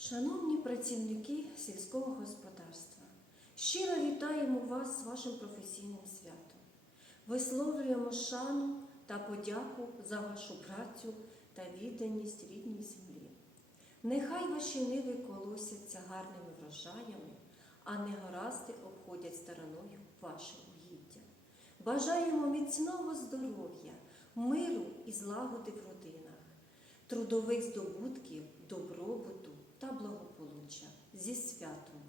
Шановні працівники сільського господарства, щиро вітаємо вас з вашим професійним святом. Висловлюємо шану та подяку за вашу працю та відданість рідній землі. Нехай ваші ниви колосяться гарними врожаями, а не гаразди обходять стороною ваше угіддя. Бажаємо міцного здоров'я, миру і злагоди в родинах, трудових здобутків, добробуту та благополуччя зі святом.